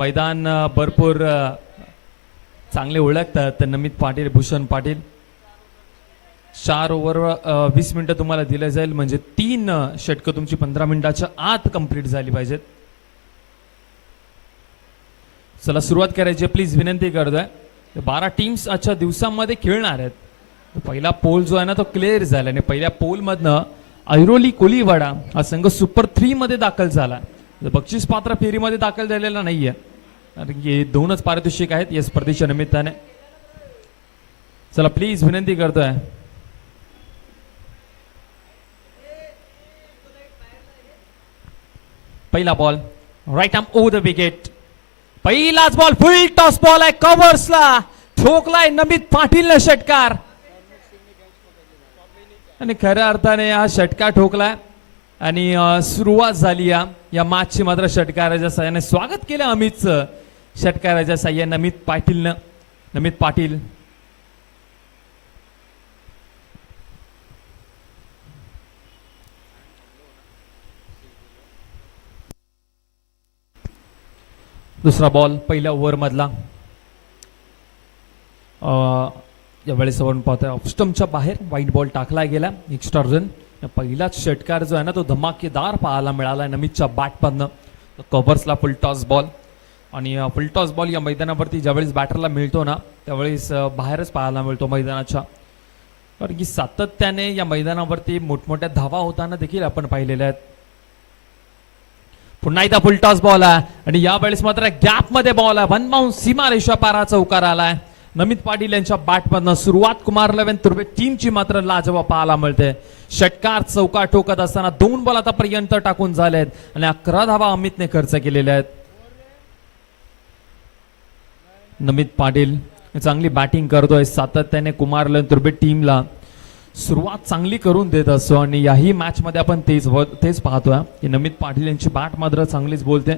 मैदान भरपूर चांगले ओळखतात नमित पाटील, भूषण पाटील. 4 ओव्हर 20 मिनिटं तुम्हाला दिलं जाईल, म्हणजे 3 षटकं तुमची 15 मिनिटाच्या आत कंप्लीट झाली पाहिजेत. चला सुरुवात करायची, प्लीज विनंती करतोय. 12 टीम्स आजच्या दिवसामध्ये खेळणार आहेत. पहिला पोल जो आहे ना तो क्लिअर झाला आणि पहिल्या पोल मधनं ऐरोली कोलीवाडा हा संघ सुपर 3 मध्ये दाखल झाला. बक्षीस पात्र फेरीमध्ये दाखल झालेला नाहीये, कारण की 2च पारितोषिक आहेत या स्पर्धेच्या निमित्ताने. चला प्लीज विनंती करतोय. पहिला ball right arm over the wicket. पहिलाच बॉल फुल टॉस बॉल आहे, कव्हर्सला ठोकलाय नमित पाटीलने षटकार, आणि खऱ्या अर्थाने हा षटकार ठोकलाय आणि सुरुवात झाली या मॅचची. मात्र षटकाराच्या साह्याने स्वागत केलं अमितचं, षटकाराच्या साह्याने नमित पाटील. दुसरा बॉल पहिल्या ओव्हर मधला. यावेळेस आपण पाहतोय ऑफस्टमच्या बाहेर व्हाईट बॉल टाकला गेला, एक्स्ट्रा रन. पहिलाच षटकार जो आहे ना तो धमाकेदार पाहायला मिळाला नमितच्या बॅटमधनं. कव्हर्सला फुल टॉस बॉल, आणि फुल टॉस बॉल या मैदानावरती ज्यावेळेस बॅटरला मिळतो ना त्यावेळेस बाहेरच पाहायला मिळतो मैदानाच्या, कारण की सातत्याने या मैदानावरती मोठमोठ्या धावा होताना देखील आपण पाहिलेल्या आहेत. पुन्हा एकदा फुल टॉस बॉल आहे आणि यावेळेस मात्र गॅप मध्ये बॉल आहे, वन बाउन्स सीमारेषा पाराचा उकार आलाय नमित पाटील यांच्या बॅटमधनं. सुरुवात कुमार 11 तुर्बे टीमची मात्र लाजवाब पाहायला मिळते. षटकार चौका ठोकत असताना 2 बॉल आतापर्यंत टाकून झालेत आणि 11 धावा अमितने खर्च केलेल्या आहेत. नमित पाटील चांगली बॅटिंग करतोय, सातत्याने कुमार 11 तुर्बे टीमला सुरुवात चांगली करून देत असतो, आणि याही मॅच मध्ये आपण तेच पाहतोय की नमित पाटील यांची बॅट मात्र चांगलीच बोलते.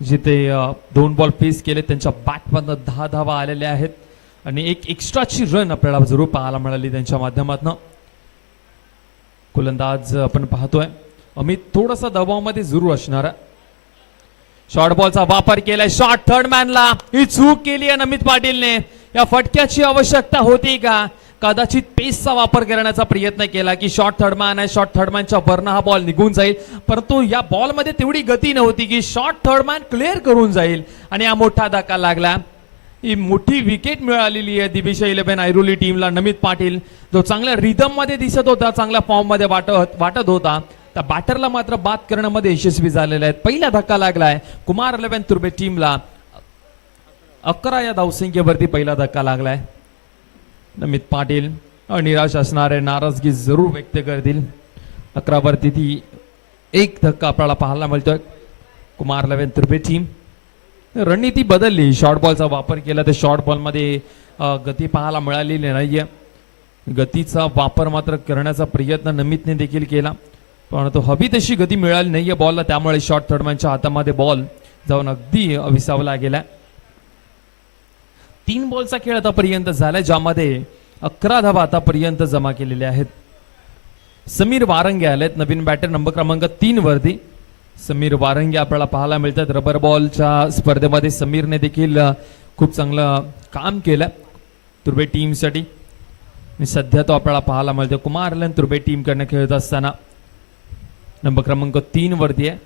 जिथे 2 बॉल फेस केले त्यांच्या बॅटमधनं 10 धावा आलेल्या आहेत, आणि एक एक्स्ट्राची रन आपल्याला जरूर पाहायला मिळाली त्यांच्या माध्यमातून. गोलंदाज आपण पाहतोय अमित थोडासा दबावामध्ये जरूर असणार. शॉर्ट बॉलचा वापर केलाय, शॉर्ट थर्ड मॅनला ही चूक केली आहे नमित पाटीलने. या फटक्याची आवश्यकता होती का? कदाचित पेसचा वापर करण्याचा प्रयत्न केला की शॉर्ट थर्ड मॅन आहे, शॉर्ट थर्ड मॅनच्या वरनं हा बॉल निघून जाईल, परंतु या बॉल मध्ये तेवढी गती नव्हती की शॉर्ट थर्ड मॅन क्लिअर करून जाईल, आणि हा मोठा धक्का लागला. ही मोठी विकेट मिळालेली आहे दिविशा 11 ऐरोली टीमला. नमित पाटील जो चांगल्या रिदम मध्ये दिसत होता, चांगल्या फॉर्म मध्ये वाटत होता, त्या बॅटरला मात्र बाद करण्यामध्ये यशस्वी झालेले आहेत. पहिला धक्का लागलाय कुमार 11 तुर्बे टीमला. 11 या धावसंख्येवरती पहिला धक्का लागलाय. नमित पाटील निराश असणारे, नाराजगी जरूर व्यक्त करतील. 11 वरती ती एक धक्का आपल्याला पाहायला मिळतोय. कुमार 11 तुर्बे टीम रणनीती बदलली, शॉर्ट बॉलचा वापर केला, तर शॉर्ट बॉल मध्ये गती पाहायला मिळालेली नाहीये. गतीचा वापर मात्र करण्याचा प्रयत्न नमितने देखील केला, परंतु हवी तशी गती मिळाली नाहीये बॉलला, त्यामुळे शॉर्ट थर्डमॅनच्या हातामध्ये बॉल जाऊन अगदी विसावला गेला. 3 बॉलचा खेळ आतापर्यंत झालाय, ज्यामध्ये 11 धावा आतापर्यंत जमा केलेल्या आहेत. समीर वारंगे आलेत नवीन बॅटर नंबर क्रमांक 3 वरती. समीर वारंगे आपल्याला पाहायला मिळतात. रबर बॉलच्या स्पर्धेमध्ये समीरने देखील खूप चांगलं काम केलं तुर्बे टीमसाठी. सध्या तो आपल्याला पाहायला मिळतो कुमार 11 तुर्बे टीम कडनं खेळत असताना. नंबर क्रमांक 3 वरती आहे.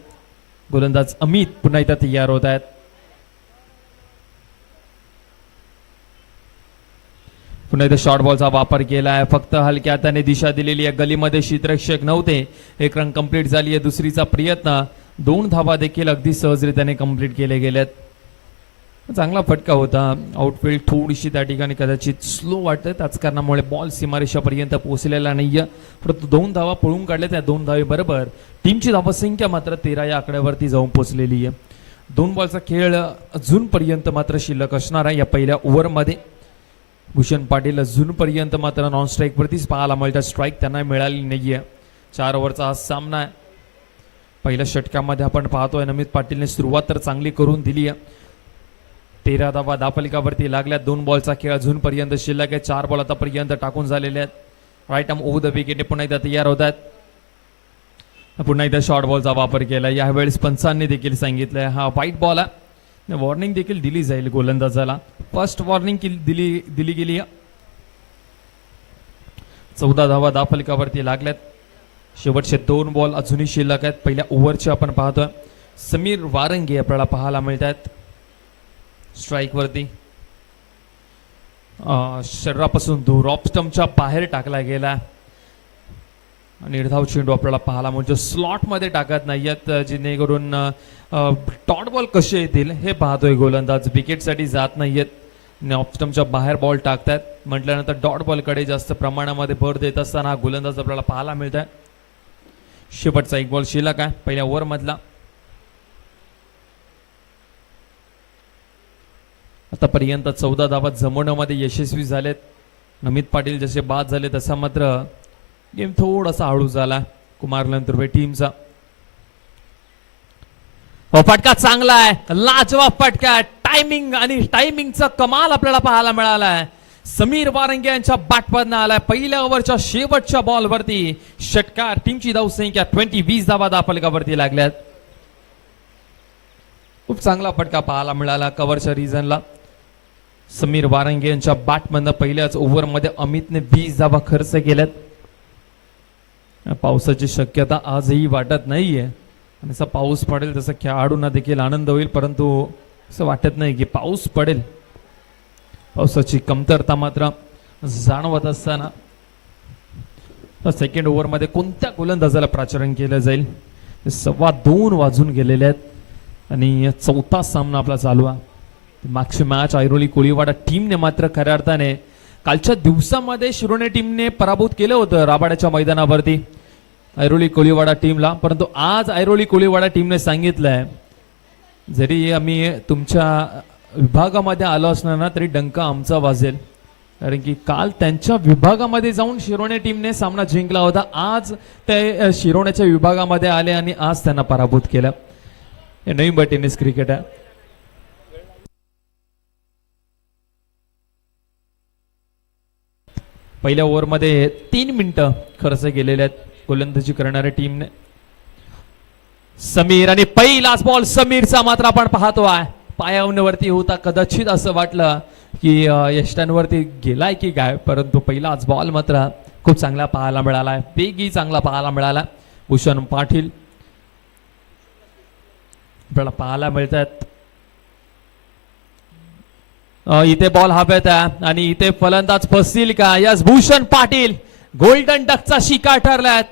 गोलंदाज अमित पुन्हा इथं तयार होत आहेत. पुन्हा इथे शॉर्ट बॉलचा वापर केला आहे, फक्त हलक्या हाताने दिशा दिलेली आहे. गलीमध्ये शीतरक्षक नव्हते. एक रन कंप्लीट झाली आहे. दुसरीचा प्रयत्न, 2 धावा देखील अगदी सहजरित्याने कंप्लीट केले गेलेत. चांगला फटका होता. आउटफील्ड थोडीशी त्या ठिकाणी कदाचित स्लो वाटते, त्याच कारणामुळे बॉल सीमारेषापर्यंत पोहोचलेला नाहीये, परंतु 2 धावा पळून काढल्या. त्या 2 धावे बरोबर टीमची धावसंख्या मात्र 13 या आकड्यावरती जाऊन पोहोचलेली आहे. 2 बॉलचा खेळ अजूनपर्यंत मात्र शिल्लक असणार आहे या पहिल्या ओव्हरमध्ये. भूषण पाटील अजूनपर्यंत मात्र नॉन स्ट्राईक वरतीच पाहायला मिळतात, स्ट्राईक त्यांना मिळाली नाहीये. 4 ओव्हरचा हा सामना आहे. पहिल्या षटकामध्ये आपण पाहतोय नमित पाटीलने सुरुवात तर चांगली करून दिली आहे. 13 धावा धापलिकावरती लागल्या. 2 बॉलचा खेळ अजूनपर्यंत शिल्लक आहे. 4 बॉल आतापर्यंत टाकून झालेले आहेत. Right arm over the wicket पुन्हा एकदा तयार होत आहेत. पुन्हा एकदा शॉर्ट बॉलचा वापर केला. यावेळेस पंचांनी देखील सांगितलंय हा व्हाईट बॉल आहे. वॉर्निंग देखील दिली जाईल गोलंदाजाला. फर्स्ट वॉर्निंग दिली गेली. 14 धावा दाफलकावरती लागल्यात. शेवटचे 2 बॉल अजूनही शिल्लक आहेत. पहिल्या ओव्हरचे आपण पाहतोय. समीर वारंगे आपल्याला पाहायला मिळत आहेत स्ट्राईक वरती. शरीरापासून दूर ऑफ स्टंपच्या बाहेर टाकला गेला. निर्धाव चेंडू आपल्याला पाहायला म्हणजे स्लॉट मध्ये टाकत नाहीयेत, जेणेकरून डॉट बॉल कसे येतील हे पाहतोय गोलंदाज. विकेटसाठी जात नाहीयेत, ऑफ स्टंपच्या बाहेर बॉल टाकतात म्हटल्यानंतर डॉट बॉल कडे जास्त प्रमाणामध्ये भर देत असताना गोलंदाज आपल्याला पाहायला मिळत आहे. शेवटचा 1 बॉल शिल्लक आहे पहिल्या ओव्हर मधला. आतापर्यंत 14 धावा जमवण्यामध्ये यशस्वी झालेत. नमित पाटील जसे बाद झाले तसा मात्र गेम थोडासा हळू झाला कुमार लंतुर्बे टीमचा. फटका चांगला आहे, लाजवाब फटका. टायमिंग आणि टायमिंगचा कमाल आपल्याला पाहायला मिळाला आहे. समीर वारंगे यांच्या बॅटमधनं आलाय पहिल्या ओव्हरच्या शेवटच्या बॉलवरती षटकार. टीमची धावसंख्या 20 धावा दाफलकावरती लागल्यात. खूप चांगला फटका पाहायला मिळाला कव्हरच्या रिझनला. समीर वारंगे यांच्या बॅटमधनं पहिल्याच ओव्हरमध्ये अमितने 20 धावा खर्च केल्यात. पावसाची शक्यता आजही वाटत नाहीये. आणि जसा पाऊस पडेल तसा खेळाडूंना देखील आनंद होईल, परंतु असं वाटत नाही की पाऊस पडेल. पावसाची कमतरता मात्र जाणवत असताना सेकंड ओव्हर मध्ये कोणत्या गोलंदाजाला प्राचारण केलं जाईल. 2:15 वाजून गेलेले आहेत आणि चौथा सामना आपला चालू आहे. मागची मॅच ऐरोली कोळीवाडा टीमने मात्र खऱ्या अर्थाने कालच्या दिवसामध्ये शिरोणे टीमने पराभूत केलं होतं राबाड्याच्या मैदानावरती ऐरोली कोळीवाडा टीमला. परंतु आज ऐरोली कोळीवाडा टीमने सांगितलंय जरी आम्ही तुमच्या विभागामध्ये आलो असणार ना तरी डंका आमचा वाजेल, कारण की काल त्यांच्या विभागामध्ये जाऊन शिरोणे टीमने सामना जिंकला होता. आज ते शिरोण्याच्या विभागामध्ये आले आणि आज त्यांना पराभूत केलं. हे नवी टेनिस क्रिकेट आहे. पहिल्या ओव्हरमध्ये 3 मिनिटं खर्च केलेले आहेत गोलंदाजी करणाऱ्या टीमने. समीर आणि पहिलाच बॉल समीरचा मात्र आपण पाहतो आहे पायावरती होता. कदाचित असं वाटलं की यष्टांवरती गेलाय की काय, परंतु पहिलाच बॉल मात्र खूप चांगला पाहायला मिळाला. वेगही चांगला पाहायला मिळाला. भूषण पाटील आपल्याला पाहायला मिळतात. इथे बॉल हवेत आहे आणि इथे फलंदाज फसतील का. यस, भूषण पाटील गोल्डन डकचा शिकार ठरलाय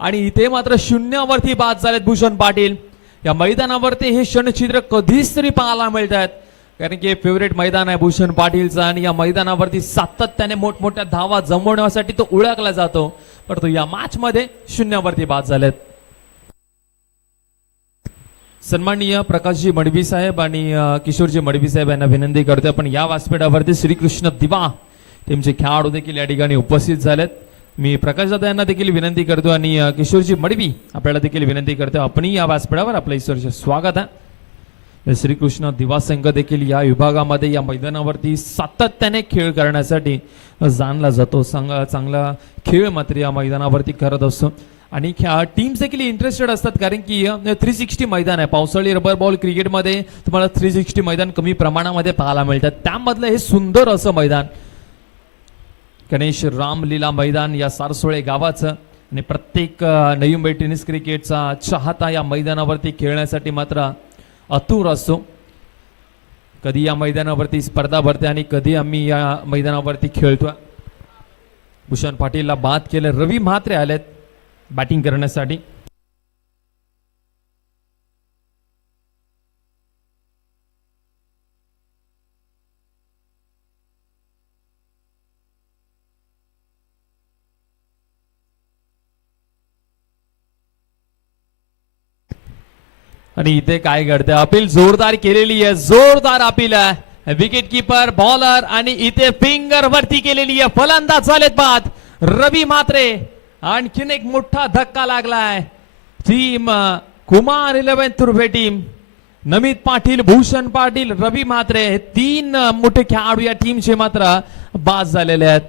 आणि इथे मात्र शून्यावरती बाद झालेत भूषण पाटील. या मैदानावरती हे क्षणचित्र कधीच तरी पाहायला मिळतात, कारण की फेवरेट मैदान आहे भूषण पाटीलचा आणि या मैदानावरती सातत्याने मोठमोठ्या धावा जमवण्यासाठी तो ओळखला जातो. परंतु या मॅच मध्ये शून्यावरती बाद झालेत. सन्माननीय प्रकाशजी मडवी साहेब आणि किशोरजी मडवी साहेब यांना विनंती करतोय आपण या व्यासपीठावरती श्रीकृष्ण दिवा टीमचे खेळाडू देखील या ठिकाणी उपस्थित झालेत. मी प्रकाश दादा यांना देखील विनंती करतो आणि किशोरजी मडवी आपल्याला देखील विनंती करतो आपण या व्यासपीठावर आपलं ईश्वरचे स्वागत आहे. श्रीकृष्ण दिवा संघ देखील या विभागामध्ये या मैदानावरती सातत्याने खेळ करण्यासाठी जाणला जातो. चांगला खेळ मात्र या मैदानावरती करत असतो आणि टीम्स देखील इंटरेस्टेड असतात, कारण की 360 मैदान आहे. पावसाळी रबर बॉल क्रिकेटमध्ये तुम्हाला 360 मैदान कमी प्रमाणामध्ये पाहायला मिळतात. त्यामधलं हे सुंदर असं मैदान गणेश रामलीला मैदान या सारसोळे गावाचं आणि प्रत्येक नवी मुंबई टेनिस क्रिकेटचा चाहता या मैदानावरती खेळण्यासाठी मात्र आतुर असतो. कधी या मैदानावरती स्पर्धा भरते आणि कधी आम्ही या मैदानावरती खेळतोय. भूषण पाटीलला बाद केलं. रवी म्हात्रे आलेत बॅटिंग करण्यासाठी. आणि इथे काय घडतंय, अपील जोरदार केलेली आहे. जोरदार अपील आहे. विकेट कीपर बॉलर आणि इथे फिंगर वरती केलेली आहे. फलंदाज झालेत बाद रवी म्हात्रे. आणखीन एक मोठा धक्का लागलाय. टीम कुमार 11 तुर्भे टीम नमित पाटील, भूषण पाटील, रवी म्हात्रे हे 3 मोठे खेळाडू या टीमचे मात्र बाद झालेले आहेत.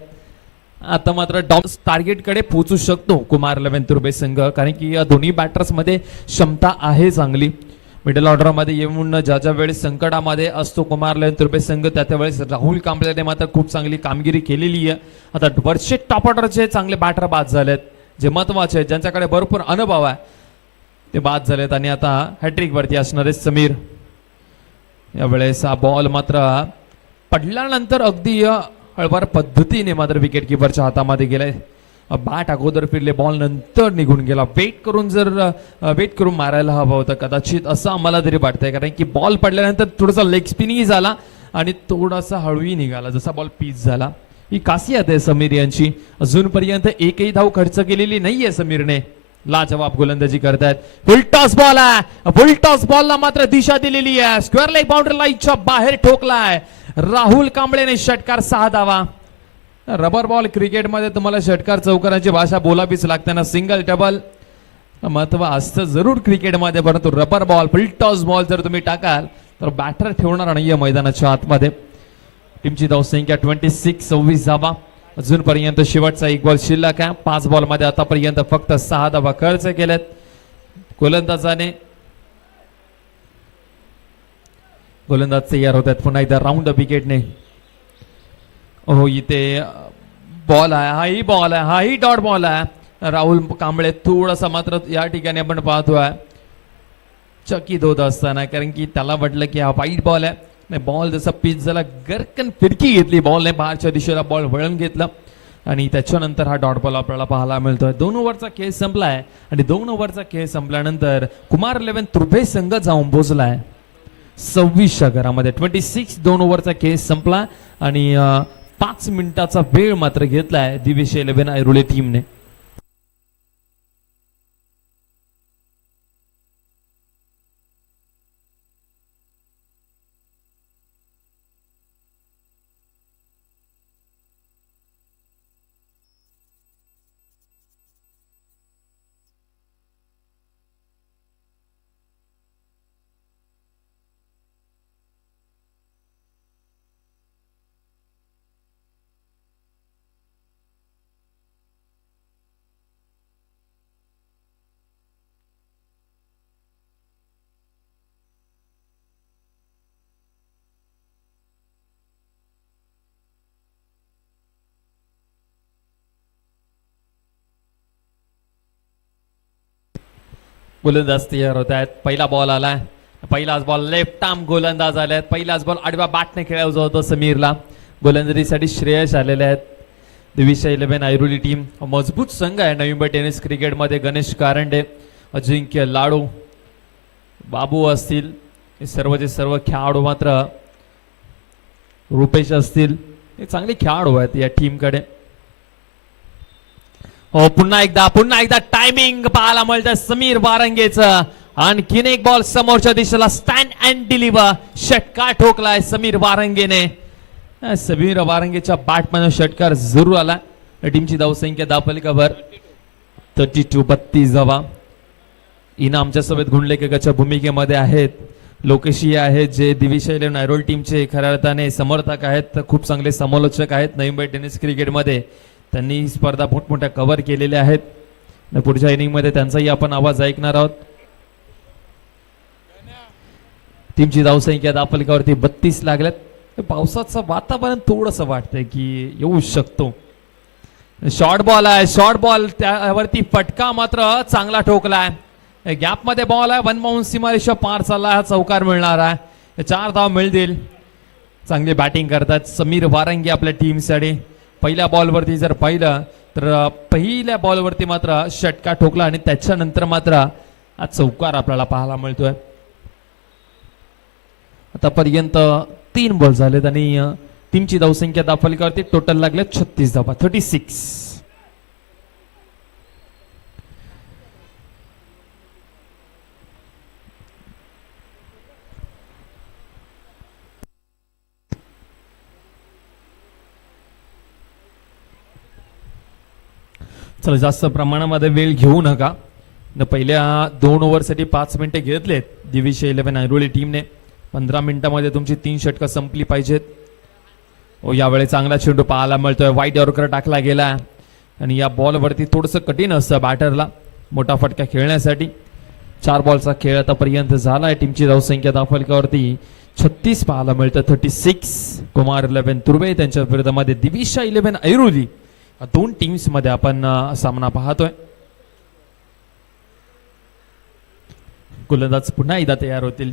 आता मात्र टार्गेट कडे पोहोचू शकतो कुमार 11 तुर्भे संघ, कारण की या दोन्ही बॅटर्स मध्ये क्षमता आहे चांगली. मिडल ऑर्डर मध्ये येऊन ज्या वेळेस संकटामध्ये असतो कुमार लेन तुर्बे संघ त्या वेळेस राहुल कांबळेने मात्र खूप चांगली कामगिरी केलेली आहे. आता वरचे टॉप ऑर्डरचे चांगले बॅटर बाद झालेत, जे महत्वाचे आहेत, ज्यांच्याकडे भरपूर अनुभव आहे ते बाद झालेत. आणि आता हॅट्रिक वरती असणारे समीर. यावेळेस हा बॉल मात्र पडल्यानंतर अगदी हळवार पद्धतीने मात्र विकेट किपरच्या हातामध्ये गेलाय. बॅट अगोदर फिरले, बॉल नंतर निघून गेला. वेट करून मारायला हवं होतं कदाचित, असं आम्हाला तरी वाटतंय. कारण की बॉल पडल्यानंतर थोडासा लेग स्पिनही झाला आणि थोडासा हळूही निघाला, जसा बॉल पीच झाला. ही खासियत आहे समीर यांची. अजूनपर्यंत एकही धाव खर्च केलेली नाहीये समीरने. लाजवाब गोलंदाजी करतायत. फुलटॉस बॉल आहे, फुलटॉस बॉलला मात्र दिशा दिलेली आहे. स्क्वेअर लेग बाउंड्री लाईनच्या बाहेर ठोकलाय राहुल कांबळेने. षटकार 6 धावा. रबर बॉल क्रिकेटमध्ये तुम्हाला षटकार चौकाराची भाषा बोलावीच लागते ना. सिंगल डबल महत्व असतं जरूर क्रिकेटमध्ये, परंतु रबर बॉल फुलटॉस बॉल जर तुम्ही टाकाल तर बॅटर ठेवणार नाहीये मैदानाच्या आतमध्ये. टीमची धावसंख्या 26 धावा. अजूनपर्यंत शेवटचा एक बॉल शिल्लक आहे. 5 बॉल मध्ये आतापर्यंत फक्त 6 धावा खर्च केल्यात गोलंदाजाने. गोलंदाज तयार होत आहेत पुन्हा एकदा राऊंड विकेटने. हो, इथे बॉल आहे, हाही बॉल आहे, हाही डॉट बॉल आहे. राहुल कांबळे थोडासा मात्र या ठिकाणी आपण पाहतोय चकित होत असताना, कारण की त्याला वाटलं की हा वाईट बॉल आहे. नाही, बॉल जसा पिच झाला गरकन फिरकी घेतली बॉलने, बाहेरच्या दिशेला बॉल वळून घेतलं आणि त्याच्यानंतर हा डॉट बॉल आपल्याला पाहायला मिळतोय. 2 ओव्हरचा खेळ संपलाय आणि 2 ओव्हरचा खेळ संपल्यानंतर कुमार 11 तुर्भे संघ जाऊन पोहोचलाय 26 घरामध्ये. 26 2 ओव्हरचा खेळ संपला आणि 5 मिनिटाचा वेळ मात्र घेतलाय दिविश 11 ऐरोली टीमने. गोलंदाज तयार होत आहेत. पहिला बॉल आलाय, पहिलाच बॉल लेफ्ट आर्म गोलंदाज आले आहेत. पहिलाच बॉल आडव्या बॅटने खेळायचं होतं समीरला. गोलंदाजीसाठी श्रेयस आलेले आहेत. दिविश 11 ऐरोली टीम मजबूत संघ आहे नवी मुंबई टेनिस क्रिकेटमध्ये. गणेश कारंडे, अजिंक्य लाडू, बाबू असतील, हे सर्वचे सर्व खेळाडू, मात्र रुपेश असतील, हे चांगले खेळाडू आहेत या टीमकडे. हो, पुन्हा एकदा टायमिंग पाहायला मिळतं समीर वारंगेचं. आणखीन एक बॉल समोरच्या दिशेला स्टँड अँड डिलिव्हर. षटकार ठोकलाय समीर वारंगेने. समीर वारंगेच्या बॅटमॅन षटकार जरूर आला. टीमची धावसंख्या धावफलकावर 32 धावा. इना आमच्या सोबत गुणलेखकाच्या भूमिकेमध्ये आहेत. लोकेशी आहेत जे दिविश 11 ऐरोली टीमचे खऱ्या अर्थाने समर्थक आहेत, खूप चांगले समालोचक आहेत नवी मुंबई टेनिस क्रिकेटमध्ये. त्यांनी स्पर्धा मोठमोठ्या कव्हर केलेल्या आहेत. पुढच्या इनिंग मध्ये त्यांचाही आपण आवाज ऐकणार आहोत. टीमची धावसंख्या धावफलकावरती 32 लागल्यात. पावसाचं वातावरण थोडंसं वाटतंय की येऊ शकतो. शॉर्ट बॉल आहे, शॉर्ट बॉल, त्यावरती फटका मात्र चांगला ठोकलाय. गॅप मध्ये बॉल आहे, 1 बाउंस सीमारेषा पार चालला. हा चौकार मिळणार आहे, 4 धाव मिळतील. चांगली बॅटिंग करतात समीर वारंगे आपल्या टीमसाठी. पहिल्या बॉलवरती जर पाहिलं तर पहिल्या बॉलवरती मात्र षटकार ठोकला आणि त्याच्यानंतर मात्र हा चौकार आपल्याला पाहायला मिळतोय. आतापर्यंत 3 बॉल झालेत आणि टीमची धावसंख्या धावफलकावरती टोटल लागले 36 धावा, 36. चला, जास्त प्रमाणामध्ये वेळ घेऊ नका. पहिल्या 2 ओव्हरसाठी 5 मिनिटे घेतलेत दिविश 11 ऐरोली टीमने. 15 मिनिटांमध्ये तुमची 3 षटकं संपली पाहिजेत. यावेळी चांगला चेंडू पाहायला मिळतोय. वाईट यॉर्कर टाकला गेला आणि या बॉलवरती थोडंसं कठीण असतं बॅटरला मोठा फटका खेळण्यासाठी. 4 बॉलचा खेळ आतापर्यंत झालाय. टीमची धावसंख्या धावफलकावरती 36 पाहायला मिळतं. 36 कुमार 11 तुर्वे त्यांच्या विरोधामध्ये दिविशा 11 ऐरोली. दोन टीम्स मध्ये आपण सामना पाहतोय. गोलंदाज पुन्हा एकदा तयार होतील.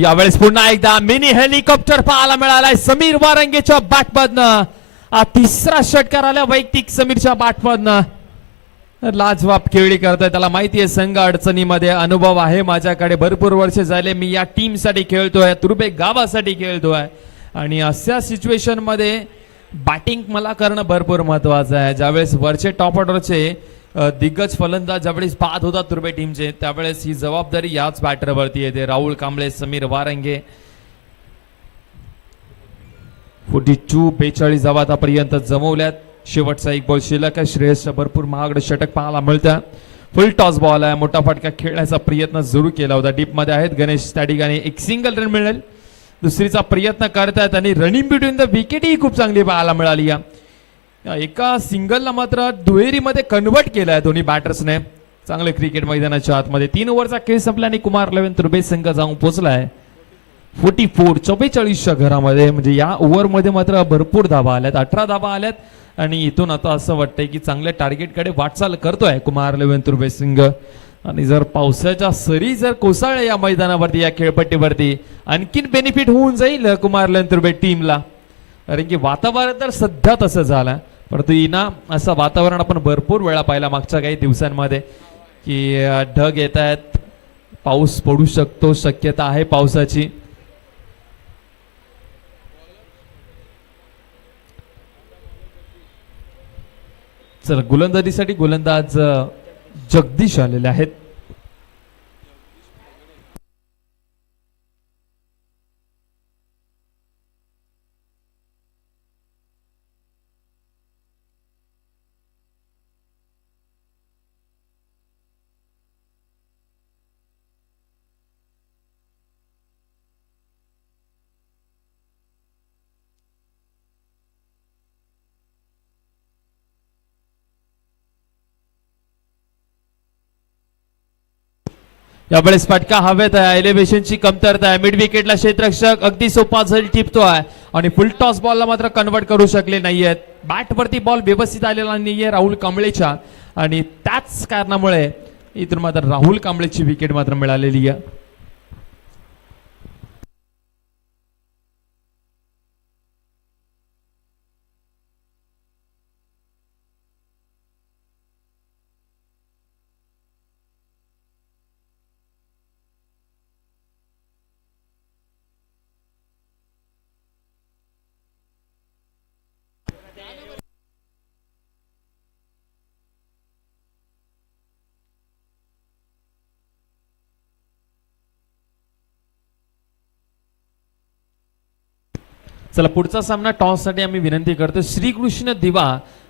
यावेळेस पुन्हा एकदा मिनी हेलिकॉप्टर पाहायला मिळालाय समीर वारंगेच्या बॅटमधनं. तिसरा षटकार आला वैयक्तिक समीरच्या बॅटमधनं. लाजवाब खेळी करतोय. त्याला माहिती आहे संघ अडचणीमध्ये, अनुभव आहे माझ्याकडे, भरपूर वर्ष झाले मी या टीम साठी खेळतोय, तुर्बे गावासाठी खेळतोय आणि अशा सिच्युएशन मध्ये बॅटिंग मला करणं भरपूर महत्वाचं आहे. ज्यावेळेस वरचे टॉप ऑर्डरचे दिग्गज फलंदाज ज्यावेळेस बाद होतात तुर्बे टीमचे, त्यावेळेस ही जबाबदारी याच बॅटरवरती येते. राहुल कांबळे, समीर वारंगे. 42 धावा आतापर्यंत जमवल्यात. शेवटचा एक बॉल शिल्लक आहे. श्रेयसच्या भरपूर महागडे षटक पाहायला मिळतं. फुल टॉस बॉल आहे. मोठा फटका खेळण्याचा प्रयत्न जरूर केला होता. डीप मध्ये आहेत गणेश त्या ठिकाणी. एक सिंगल रन मिळेल. दुसरीचा प्रयत्न करतायत आणि रनिंग बिटवीन द विकेटही खूप चांगली पाहायला मिळाली. एका सिंगलला मात्र दुहेरीमध्ये कन्वर्ट केलाय दोन्ही बॅटर्सने. चांगले क्रिकेट मैदानाच्या आतमध्ये 3 ओव्हरचा खेळ संपल्याने कुमार 11 तुर्बे संघ जाऊन पोहोचलाय 44 घरामध्ये. म्हणजे या ओव्हरमध्ये मात्र भरपूर धावा आल्यात. 18 धावा आल्यात आणि इथून आता असं वाटतंय की चांगल्या टार्गेटकडे वाटचाल करतोय कुमार 11 तुर्बे संघ. आणि जर पावसाच्या सरी जर कोसळल्या या मैदानावरती, या खेळपट्टीवरती, आणखीन बेनिफिट होऊन जाईल कुमार 11 तुर्बे टीमला. कारण की वातावरण तर सध्या तसं झालं, परंतु इना असं वातावरण आपण भरपूर वेळा पाहिला मागच्या काही दिवसांमध्ये की ढग येत आहेत, पाऊस पडू शकतो, शक्यता आहे पावसाची. चला गोलंदाजीसाठी गोलंदाज जगदीश आलेले आहेत. यावेळेस फटका हवेत आहे. एलिव्हेशनची कमतरता आहे. मिड विकेटला क्षेत्ररक्षक अगदी सोपा झेल टिपतोय आणि फुल टॉस बॉलला मात्र कन्वर्ट करू शकले नाहीयेत. बॅटवरती बॉल व्यवस्थित आलेला नाहीये राहुल कांबळेच्या आणि त्याच कारणामुळे इथून मात्र राहुल कांबळेची विकेट मात्र मिळालेली आहे. चला पुढचा सामना टॉस साठी आम्ही विनंती करतो श्रीकृष्ण दिवा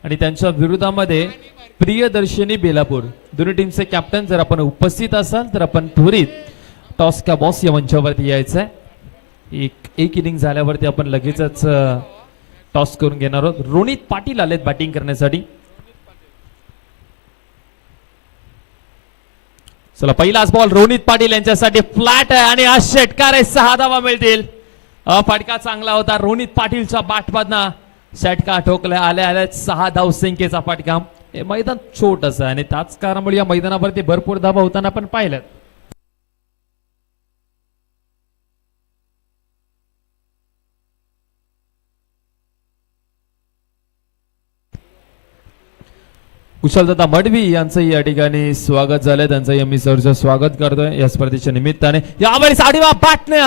आणि त्यांच्या विरोधामध्ये प्रियदर्शनी बेलापूर. दोन्ही टीमचे कॅप्टन जर आपण उपस्थित असाल तर आपण त्वरित टॉस का बॉस या मंचावरती यायचंय. एक इनिंग झाल्यावरती आपण लगेचच टॉस करून घेणार आहोत. रोनित पाटील आलेत बॅटिंग करण्यासाठी. चला पहिलाच बॉल रोनित पाटील यांच्यासाठी फ्लॅट आहे आणि हा षटकार आहे. 6 धावा मिळतील. फटका चांगला होता रोनित पाटीलच्या बॅटमधनं. षटका ठोकला आल्या 6 धावसंख्येचा फटका. हे मैदान छोटस आहे आणि त्याच कारणामुळे या मैदानावरती भरपूर धावा होताना आपण पाहिलं. कुशलदादा मडवी यांचंही या ठिकाणी स्वागत झालंय. त्यांचंही आम्ही सरचं स्वागत करतोय या स्पर्धेच्या निमित्ताने. यावेळेस आडवा बॅटने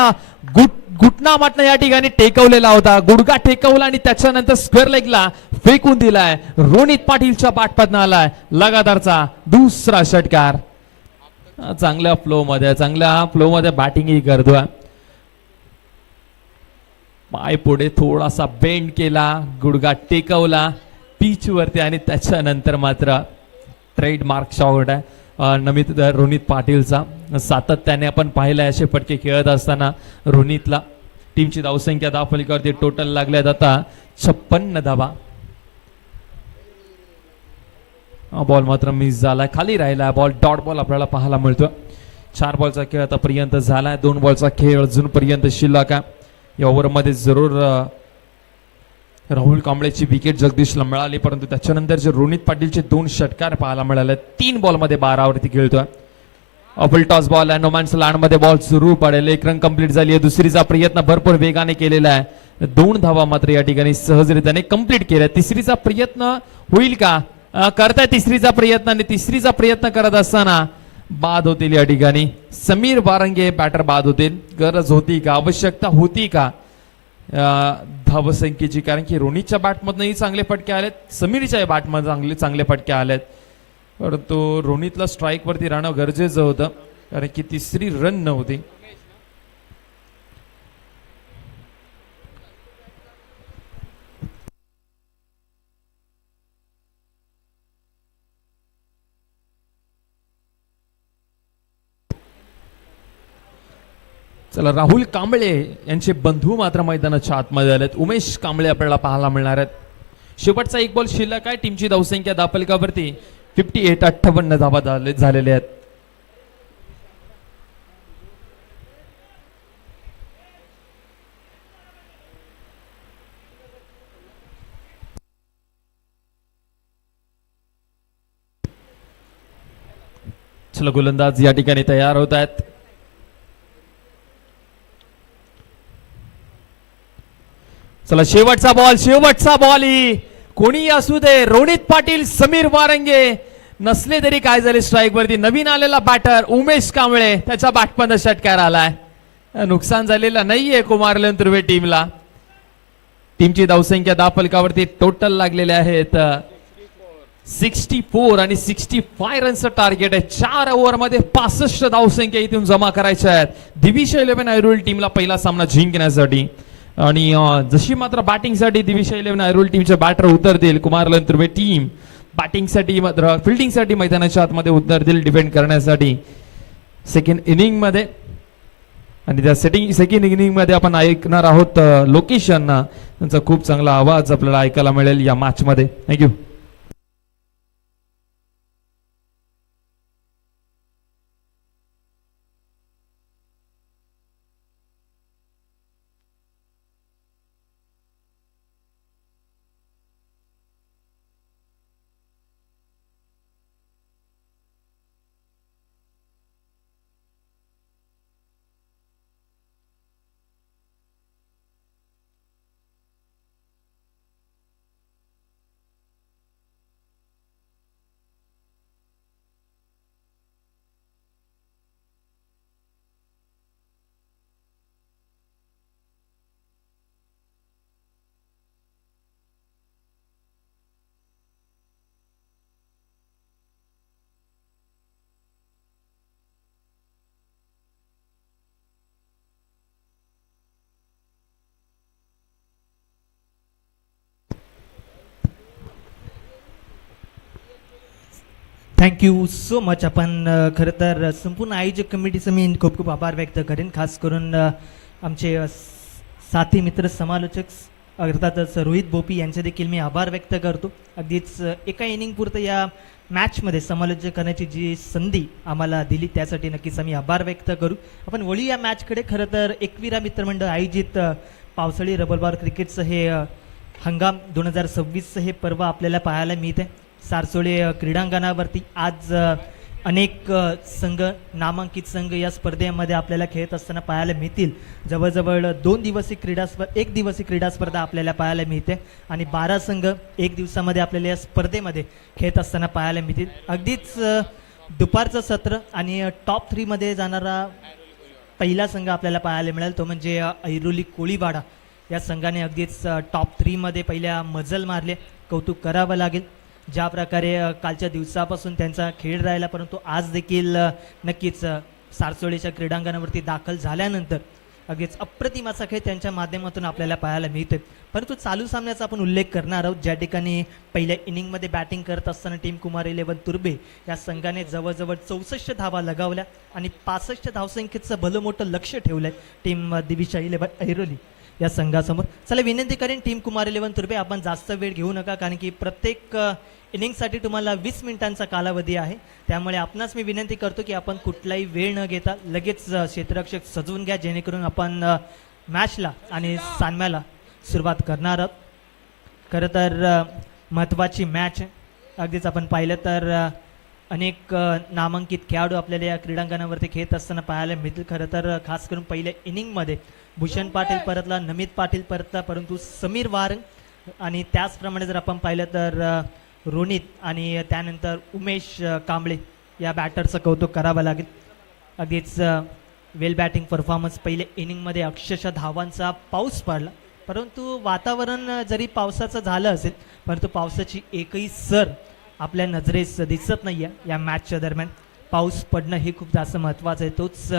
घुटना माटणं या ठिकाणी टेकवलेला होता. गुडघा टेकवला आणि त्याच्यानंतर स्क्वेअर लेगला फेकून दिलाय. रोनित पाटीलच्या बॅटमधनं आलाय लगातारचा दुसरा षटकार. चांगल्या फ्लो मध्ये बॅटिंगही करतोय. पाय पुढे थोडासा बेंड केला, गुडघा टेकवला पिच वरती आणि त्याच्यानंतर मात्र ट्रेडमार्क शॉट आहे रोनित पाटीलचा. सातत्याने आपण पाहिलंय असे फटके खेळत असताना रोनितला. टीमची धावसंख्या धावफलकावरती टोटल लागल्यात आता 56 धावा. बॉल मात्र मिस झालाय, खाली राहिला बॉल, डॉट बॉल आपल्याला पाहायला मिळतो. 4 बॉलचा खेळ आतापर्यंत झालाय, 2 बॉलचा खेळ अजूनपर्यंत शिल्लक आहे. या ओव्हरमध्ये जरूर राहुल कांबळेची विकेट जगदीशला मिळाली, परंतु त्याच्यानंतर जे रोनित पाटीलचे 2 षटकार पाहायला मिळाले. 3 बॉलमध्ये 12 वरती खेळतोय. अफल टॉस बॉल आहे, नोमॅन्स लँड मध्ये बॉल सुरू पडेल. 1 रन कंप्लीट झाली आहे. दुसरीचा प्रयत्न भरपूर वेगाने केलेला आहे. 2 धावा मात्र या ठिकाणी सहजरित्याने कंप्लीट केल्या. तिसरीचा प्रयत्न होईल का? करताय तिसरीचा प्रयत्न, आणि तिसरीचा प्रयत्न करत असताना बाद होतील या ठिकाणी. समीर वारंगे बॅटर बाद होतील. गरज होती का? आवश्यकता होती का धावसंख्येची? कारण की रोनितच्या बॅटमधनंही चांगले फटके आलेत, समीरच्या बॅटमधून चांगले फटके आलेत, परंतु रोनितला स्ट्राईक वरती राहणं गरजेचं होतं, कारण की तिसरी रन नव्हती. चला, राहुल कांबळे यांचे बंधू मात्र मैदानाच्या आतमध्ये आलेत. उमेश कांबळे आपल्याला पाहायला मिळणार आहेत. शेवटचा 1 बॉल शिल्लक आहे. टीमची धावसंख्या दापलकावरती 58 धावा झालेल्या आहेत. चला, गोलंदाज या ठिकाणी तयार होत आहेत. चला, शेवटचा बॉल ही कोणी असू दे, रोनित पाटील, समीर वारंगे नसले तरी काय झाले, स्ट्राईक वरती नवीन आलेला बॅटर उमेश कांबळे, त्याच्या बॅटमध्ये षटकार आलाय. नुकसान झालेलं नाहीये कुमारलन तुर्वे टीमला. टीमची धावसंख्या 10 फलकावरती टोटल लागलेले आहेत 64 आणि 65 रनचं टार्गेट आहे. 4 ओव्हरमध्ये 65 धावसंख्या इथून जमा करायच्या आहेत दिविश 11 ऐरोली टीमला पहिला सामना जिंकण्यासाठी. आणि जशी मात्र बॅटिंगसाठी दिविश 11 ऐरोली टीमचे बॅटर उतरतील, कुमारलन तुर्वे टीम बॅटिंगसाठी मात्र फिल्डिंगसाठी मैदानाच्या आतमध्ये उतरतील डिफेंड करण्यासाठी सेकंड इनिंग मध्ये. आणि त्या सेकंड इनिंग मध्ये आपण ऐकणार आहोत लोकेशन, त्यांचा खूप चांगला आवाज आपल्याला ऐकायला मिळेल या मॅच मध्ये. थँक्यू. Thank you so much. आपण खरं तर संपूर्ण आयोजक कमिटीचं मी खूप खूप आभार व्यक्त करेन, खास करून आमचे साथी मित्र समालोचक अर्थातच रोहित बोपी यांचे देखील मी आभार व्यक्त करतो. अगदीच एका इनिंग पुरतं या मॅचमध्ये समालोचन करण्याची जी संधी आम्हाला दिली त्यासाठी नक्कीच आम्ही आभार व्यक्त करू. आपण वळू या मॅचकडे. खरं तर एकविरा मित्रमंडळ आयोजित पावसाळी रबरबार क्रिकेटचं हे हंगाम 2026चं हे पर्व आपल्याला पाहायला मिळते. सारसोळे क्रीडांगणावरती आज अनेक संघ, नामांकित संघ या स्पर्धेमध्ये आपल्याला खेळत असताना पाहायला मिळतील. जवळजवळ 2 दिवसीय एक दिवसीय क्रीडा स्पर्धा आपल्याला पाहायला मिळते आणि 12 संघ 1 दिवसामध्ये आपल्याला या स्पर्धेमध्ये खेळत असताना पाहायला मिळतील. अगदीच दुपारचं सत्र आणि टॉप 3 मध्ये जाणारा पहिला संघ आपल्याला पाहायला मिळेल, तो म्हणजे ऐरोली कोळीवाडा. या संघाने अगदीच टॉप 3 मध्ये पहिल्या मजल मारले, कौतुक करावं लागेल. ज्या प्रकारे कालच्या दिवसापासून त्यांचा खेळ राहिला, परंतु आज देखील नक्कीच सारसोळेच्या क्रीडांगणावरती दाखल झाल्यानंतर अगदीच अप्रतिम असा खेळ त्यांच्या माध्यमातून आपल्याला पाहायला मिळते. परंतु चालू सामन्याचा आपण उल्लेख करणार आहोत, ज्या ठिकाणी पहिल्या इनिंगमध्ये बॅटिंग करत असताना टीम कुमार 11 तुर्बे या संघाने जवळजवळ 64 धावा लगावल्या आणि 65 धावसंख्येचं भलं मोठं लक्ष ठेवलंय टीम दिविश 11 ऐरोली या संघासमोर. चला, विनंती करेन टीम कुमार 11 तुर्बे, आपण जास्त वेळ घेऊ नका, कारण की प्रत्येक इनिंगसाठी तुम्हाला 20 मिनिटांचा कालावधी आहे, त्यामुळे आपणास मी विनंती करतो की आपण कुठलाही वेळ न घेता लगेच क्षेत्ररक्षक सजवून घ्या, जेणेकरून आपण मॅचला आणि सामन्याला सुरुवात करणार आहोत. खरं तर महत्त्वाची मॅच आहे. अगदीच आपण पाहिलं तर अनेक नामांकित खेळाडू आपल्याला या क्रीडांगणावरती खेळत असताना पाहायला मिळतील. खरं तर खास करून पहिल्या इनिंगमध्ये भूषण पाटील परतला, नमित पाटील परतला, परंतु समीर वारंग आणि त्याचप्रमाणे जर आपण पाहिलं तर रोनित आणि त्यानंतर उमेश कांबळे या बॅटरचं कौतुक करावं लागेल. अगदीच वेल बॅटिंग परफॉर्मन्स. पहिल्या इनिंगमध्ये अक्षरशः धावांचा पाऊस पडला, परंतु वातावरण जरी पावसाचं झालं असेल, परंतु पावसाची एकही सर आपल्या नजरेस दिसत नाही आहे या मॅचच्या दरम्यान. पाऊस पडणं हे खूप जास्त महत्त्वाचं आहे. तोच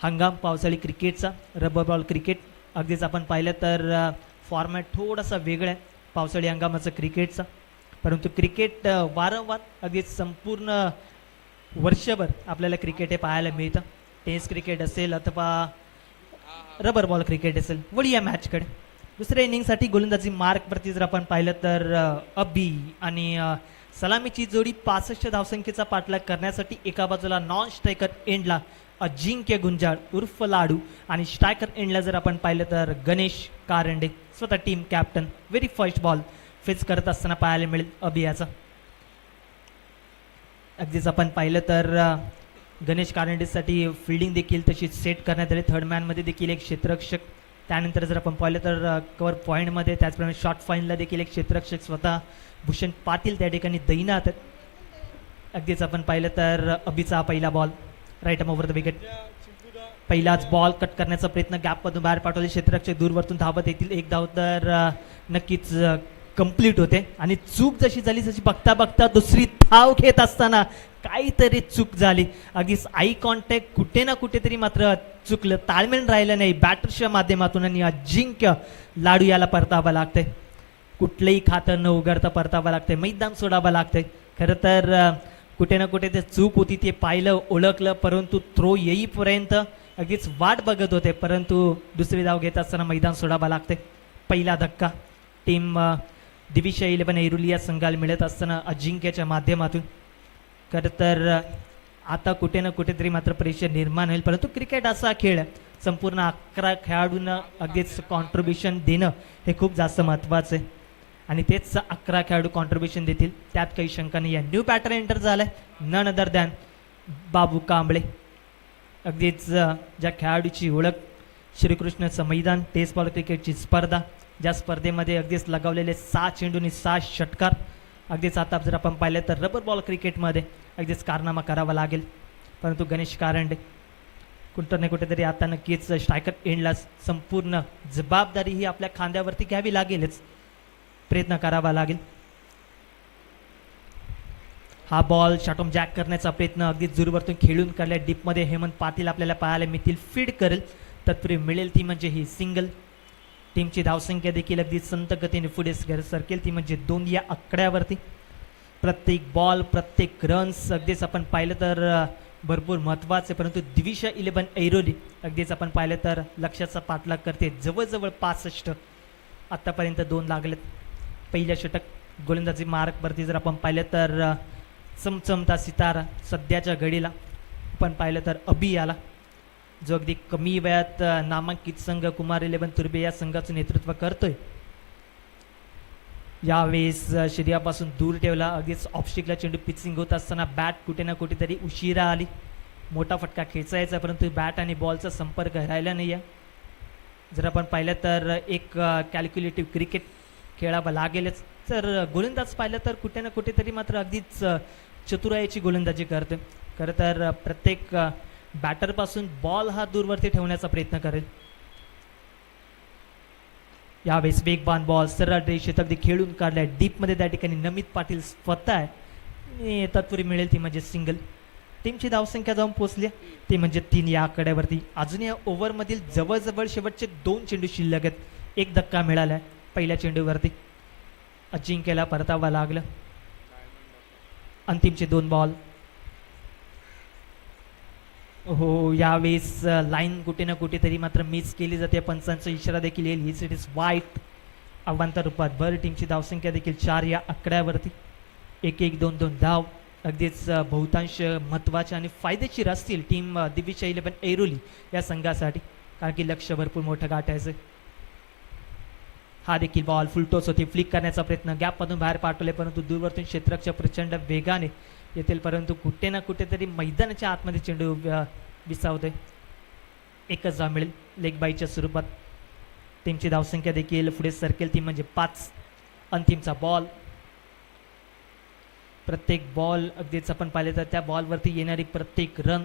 हंगाम पावसाळी क्रिकेटचा, रबर बॉल क्रिकेट. अगदीच आपण पाहिलं तर फॉर्मॅट थोडासा वेगळा आहे पावसाळी हंगामाचं क्रिकेटचा, परंतु क्रिकेट वारंवार अगदीच संपूर्ण वर्षभर आपल्याला क्रिकेट हे पाहायला मिळतं. टेस्ट क्रिकेट असेल अथवा रबर बॉल क्रिकेट असेल. वळी या मॅचकडे. दुसऱ्या इनिंगसाठी गोलंदाजी मार्कवरती जर आपण पाहिलं तर अबी आणि सलामीची जोडी 65 धावसंख्येचा पाठलाग करण्यासाठी एका बाजूला नॉन स्ट्रायकर एंडला अजिंक्य गुंजाळ उर्फ लाडू आणि स्ट्रायकर एंडला जर आपण पाहिलं तर गणेश कारंडे, स्वतः team captain. Very first ball face करत असताना पाहायला मिळेल अभियाचा. अगदीच आपण पाहिलं तर गणेश कारंडेसाठी फिल्डिंग देखील तशीच सेट करण्यात आली. थर्ड मॅनमध्ये देखील एक क्षेत्ररक्षक. त्यानंतर जर आपण पाहिलं तर कव्हर पॉईंटमध्ये त्याचप्रमाणे शॉर्ट फाईनला देखील एक क्षेत्ररक्षक स्वतः भूषण पाटील त्या ठिकाणी दैनात. अगदीच आपण पाहिलं तर अभिचा पहिला ball right over the wicket. पहिलाच बॉल कट करण्याचा प्रयत्न, गॅपमधून बाहेर पाठवले क्षेत्ररक्षक, दूरवरतून धावत येतील. एक धाव तर नक्कीच कंप्लीट होते. आणि चूक जशी झाली जशी बघता बघता दुसरी धाव घेत असताना काहीतरी चूक झाली. अगदीच आई कॉन्टॅक्ट कुठे ना कुठेतरी मात्र चुकलं, ताळमेळ राहिलं नाही बॅटर्सच्या माध्यमातून आणि अजिंक्य लाडू याला परतावं लागतंय. कुठलंही खातं न उघडता परतावं लागतंय, मैदान सोडावं लागतंय. खरं तर कुठे ना कुठे ते चूक होती ते पाहिलं, ओळखलं, परंतु थ्रो येईपर्यंत अगदीच वाट बघत होते, परंतु दुसरी धाव घेत असताना मैदान सोडावं लागते. पहिला धक्का टीम दिविशा 11 ऐरोली या संघाला मिळत असताना अजिंक्यच्या माध्यमातून. खरं तर आता कुठे ना कुठेतरी मात्र प्रेशर निर्माण होईल, परंतु क्रिकेट असा खेळ आहे, संपूर्ण 11 खेळाडूंना अगदीच कॉन्ट्रीब्युशन देणं हे खूप जास्त महत्त्वाचं आहे आणि तेच 11 खेळाडू कॉन्ट्रीब्युशन देतील, त्यात काही शंका नाही आहे. न्यू बॅटर एंटर झालाय, नन अदर दॅन बाबू कांबळे. अगदीच ज्या खेळाडूची ओळख श्रीकृष्णाचं मैदान, टेस्ट बॉल क्रिकेटची स्पर्धा, ज्या स्पर्धेमध्ये अगदीच लगावलेले 6 चेंडूंनी 6 षटकार. अगदीच आता जर आपण पाहिलं तर रबर बॉल क्रिकेटमध्ये अगदीच कारनामा करावा लागेल, परंतु गणेश कारंडे कुठं ना कुठेतरी आता नक्कीच स्ट्रायकर एंडला संपूर्ण जबाबदारी ही आपल्या खांद्यावरती घ्यावी लागेलच, प्रयत्न करावा लागेल. हा बॉल शॉटॉम जॅक करण्याचा प्रयत्न अगदीच दूरवरतून खेळून काढल्या. डीपमध्ये हेमंत पाटील आपल्याला पाहायला मिळतील, फीड करेल, तत्पूर्वी मिळेल ती म्हणजे ही सिंगल. टीमची धावसंख्या देखील अगदी संत गतीने पुढे सरकेल, ती म्हणजे 2 या आकड्यावरती. प्रत्येक बॉल, प्रत्येक रन्स अगदीच आपण पाहिलं तर भरपूर महत्त्वाचे, परंतु दिविशा 11 ऐरोली अगदीच आपण पाहिलं तर लक्ष्याचा पाठलाग करते. जवळजवळ 65 आत्तापर्यंत 2 लागलेत. पहिल्या षटक गोलंदाजी मार्कवरती जर आपण पाहिलं तर चमचमता सितारा सध्याच्या घडीला आपण पाहिलं तर अबी आला, जो अगदी कमी वयात नामांकित संघ कुमार 11 तुर्बे या संघाचं नेतृत्व करतोय. यावेळेस शरीरापासून दूर ठेवला, अगदीच ऑफस्टिकला चेंडू पिचिंग होत असताना बॅट कुठे ना कुठेतरी उशिरा आली. मोठा फटका खेचायचा, परंतु बॅट आणि बॉलचा संपर्क राहिला नाही आहे. जर आपण पाहिलं तर एक कॅल्क्युलेटिव्ह क्रिकेट खेळावं लागेलच. तर गोलंदाज पाहिलं तर कुठे ना कुठेतरी मात्र अगदीच चतुराईची गोलंदाजी करते. खरं तर प्रत्येक बॅटरपासून बॉल हा दूरवरती ठेवण्याचा प्रयत्न करेल. यावेळेस वेगवान बॉल सरळ रेषेत अगदी खेळून काढलाय. डीपमध्ये त्या ठिकाणी नमित पाटील स्वतः आहे, तत्पूर्वी मिळेल ती म्हणजे सिंगल. टीमची धावसंख्या जाऊन पोहोचली ती म्हणजे 3 या आकड्यावरती. अजून या ओव्हरमधील जवळजवळ शेवटचे 2 चेंडू शिल्लक आहेत. एक धक्का मिळाला आहे पहिल्या चेंडूवरती, अजिंक्यला परतावा लागलं. अंतिमचे 2 बॉल. हो, यावेळेस लाईन कुठे ना कुठेतरी मात्र मिस केली जाते, पंचांचा इशारा देखील येईल. ही इट इज वाईट अवांतर रूपात. भर टीमची धावसंख्या देखील 4 या आकड्यावरती. 1-1, 2-2 धाव अगदीच बहुतांश महत्त्वाचे आणि फायदेशीर असतील टीम दिविजय 11 ऐरोली या संघासाठी, कारण की लक्ष भरपूर मोठं गाठायचं. हा देखील बॉल फुलटोस होती, फ्लिक करण्याचा प्रयत्न, गॅपमधून बाहेर पाठवले परंतु दूरवरतून क्षेत्ररक्षक प्रचंड वेगाने येतील, परंतु कुठे ना कुठेतरी मैदानाच्या आतमध्ये चेंडू विसावतोय. एकच धाव मिळेल लेग बाईच्या स्वरूपात. टीमची धावसंख्या देखील पुढे सरकेल ती म्हणजे 5. अंतिमचा बॉल. प्रत्येक बॉल अगदीच आपण पाहिले तर त्या बॉलवरती येणारी प्रत्येक रन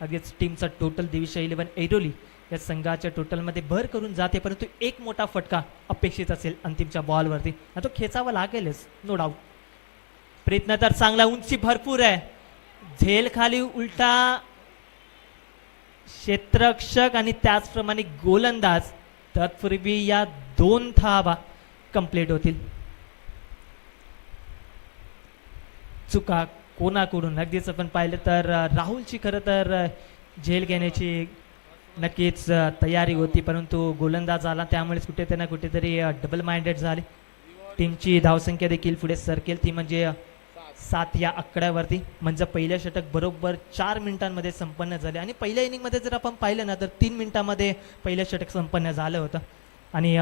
अगदीच टीमचा टोटल दिविजय 11 ऐरोली या संघाच्या टोटलमध्ये भर करून जाते, परंतु एक मोठा फटका अपेक्षित असेल अंतिमच्या बॉलवरती, तो खेचावा लागेलच नो डाऊट. प्रयत्न तर चांगला, उंची भरपूर आहे, झेल खाली उलटा क्षेत्ररक्षक आणि त्याचप्रमाणे गोलंदाज, तत्पूर्वी या 2 धावा कंप्लीट होतील. चुका कोणाकडून अगदीच आपण पाहिलं तर राहुलची खरं तर झेल घेण्याची नक्कीच तयारी होती, परंतु गोलंदाज आला त्यामुळेच कुठे ना कुठेतरी डबल माइंडेड झाले. टीमची धावसंख्या देखील पुढे सरकेल ती म्हणजे 7 या आकड्यावरती. म्हणजे पहिलं षटक बरोबर 4 मिनिटांमध्ये संपन्न झाले आणि पहिल्या इनिंगमध्ये जर आपण पाहिलं ना तर 3 मिनिटांमध्ये पहिलं षटक संपन्न झालं होतं आणि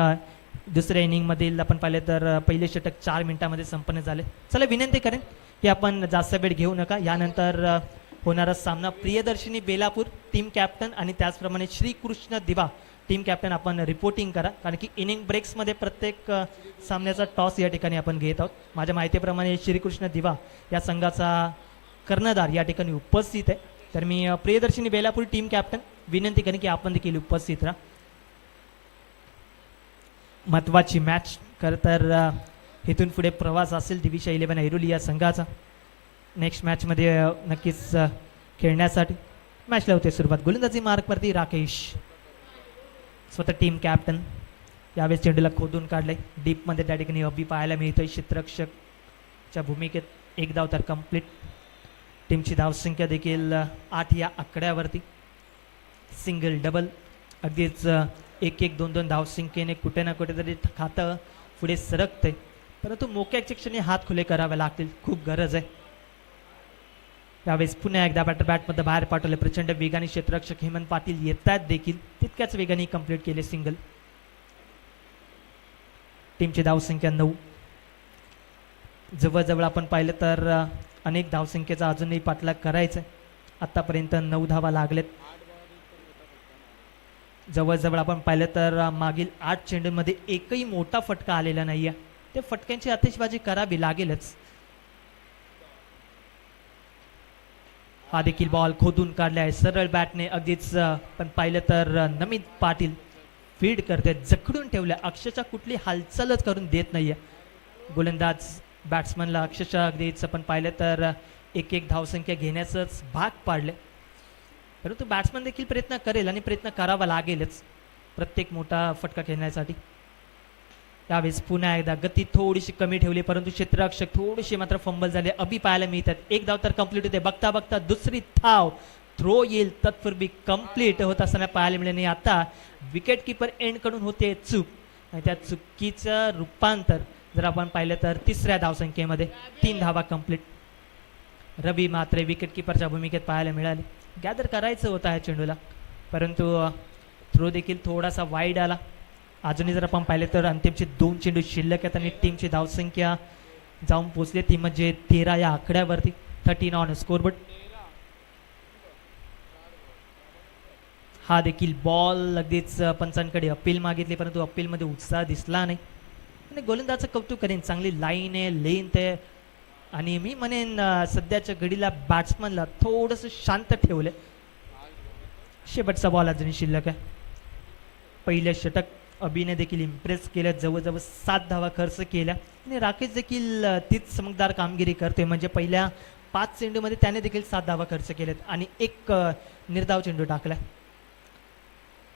दुसऱ्या इनिंगमधील आपण पाहिलं तर पहिले षटक 4 मिनिटांमध्ये संपन्न झाले. चला विनंती करेन की आपण जास्त वेळ घेऊ नका. यानंतर होणारा सामना प्रियदर्शिनी बेलापूर टीम कॅप्टन आणि त्याचप्रमाणे श्रीकृष्ण दिवा टीम कॅप्टन आपण रिपोर्टिंग करा, कारण की इनिंग ब्रेक्समध्ये प्रत्येक सामन्याचा टॉस या ठिकाणी आपण घेत आहोत. माझ्या माहितीप्रमाणे श्रीकृष्ण दिवा या संघाचा कर्णधार या ठिकाणी उपस्थित आहे, तर मी प्रियदर्शिनी बेलापूर टीम कॅप्टन विनंती करेन की आपण देखील उपस्थित राहा. महत्त्वाची मॅच खरं तर इथून पुढे प्रवास असेल दिविजय 11 ऐरोली या संघाचा नेक्स्ट मॅचमध्ये नक्कीच खेळण्यासाठी. मॅचला होते सुरुवात. गोलंदाजी मार्कवरती राकेश स्वतः टीम कॅप्टन यावेळेस चेंडूला खोदून काढलंय डीपमध्ये, त्या ठिकाणी अभि पाहायला मिळतोय क्षेत्ररक्षकच्या भूमिकेत. 1 धाव तर कंप्लीट. टीमची धावसंख्या देखील 8 या आकड्यावरती. सिंगल डबल अगदीच 1-1, 2-2 धावसंख्येने कुठे ना कुठेतरी खातं पुढे सरकते, परंतु मोक्याच्या क्षणी हात खुले करावे लागतील, खूप गरज आहे. यावेळेस पुन्हा एकदा बॅटमध्ये बाहेर पाठवले प्रचंड वेगाने क्षेत्ररक्षक हेमंत पाटील येतात देखील तितक्याच वेगाने कंप्लीट केले सिंगल. टीमची धावसंख्या 9. जवळजवळ आपण पाहिलं तर अनेक धावसंख्येचा अजूनही पाठलाग करायचा आहे. आतापर्यंत 9 धावा लागलेत. जवळजवळ आपण पाहिलं तर मागील 8 चेंडूंमध्ये एकही मोठा फटका आलेला नाहीये. ते फटक्यांची आतिषबाजी करावी लागेलच. हा देखील बॉल खोदून काढला आहे सरळ बॅटने. अगदीच पण पाहिलं तर नमित पाटील फीड करते, जखडून ठेवल्या, अक्षरशः कुठली हालचालच करून देत नाहीये. गोलंदाज बॅट्समनला अक्षरशः अगदीच आपण पाहिलं तर 1-1 धावसंख्या घेण्याचंच भाग पाडले, परंतु बॅट्समन देखील प्रयत्न करेल आणि प्रयत्न करावा लागेलच प्रत्येक मोठा फटका खेळण्यासाठी. त्यावेळेस पुन्हा एकदा गती थोडीशी कमी ठेवली, परंतु क्षेत्ररक्षक थोडीशी मात्र फंबल झाले. अभि पाहायला मिळतात. 1 धाव तर कंप्लीट होते. बघता बघता दुसरी धाव थ्रो येईल तत्पूर्वी कंप्लीट होत असताना पाहायला मिळाले नाही. आता विकेट किपर एंड कडून होते चूक आणि त्या चुकीचं रूपांतर जर आपण पाहिलं तर 3ऱ्या धावसंख्येमध्ये 3 धावा कंप्लीट. रवी मात्रे विकेट किपरच्या भूमिकेत पाहायला मिळाले. गॅदर करायचं होतं ह्या चेंडूला, परंतु थ्रो देखील थोडासा वाईड आला. अजूनही जर आपण पाहिलं तर अंतिमचे 2 चेंडू शिल्लक आहेत आणि टीमची धावसंख्या जाऊन पोहोचली ती म्हणजे 13 या आकड्यावरती. 13 ऑन स्कोरबोर्ड. हा देखील बॉल अगदीच पंचांकडे अपील मागितली, परंतु अपीलमध्ये उत्साह दिसला नाही. आणि गोलंदाजचं कौतुक करेन, चांगली लाईन आहे, लेंथ आहे आणि मी म्हणेन सध्याच्या घडीला बॅट्समनला थोडंसं शांत ठेवलं. शेवटचा बॉल अजूनही शिल्लक आहे. पहिलं षटक अभिने देखील इम्प्रेस केल्या, जवळजवळ 7 धावा खर्च केल्या आणि राकेश देखील तीच चमकदार कामगिरी करते. म्हणजे पहिल्या 5 चेंडूमध्ये त्याने देखील 7 धावा खर्च केल्यात आणि 1 निर्धाव चेंडू टाकला.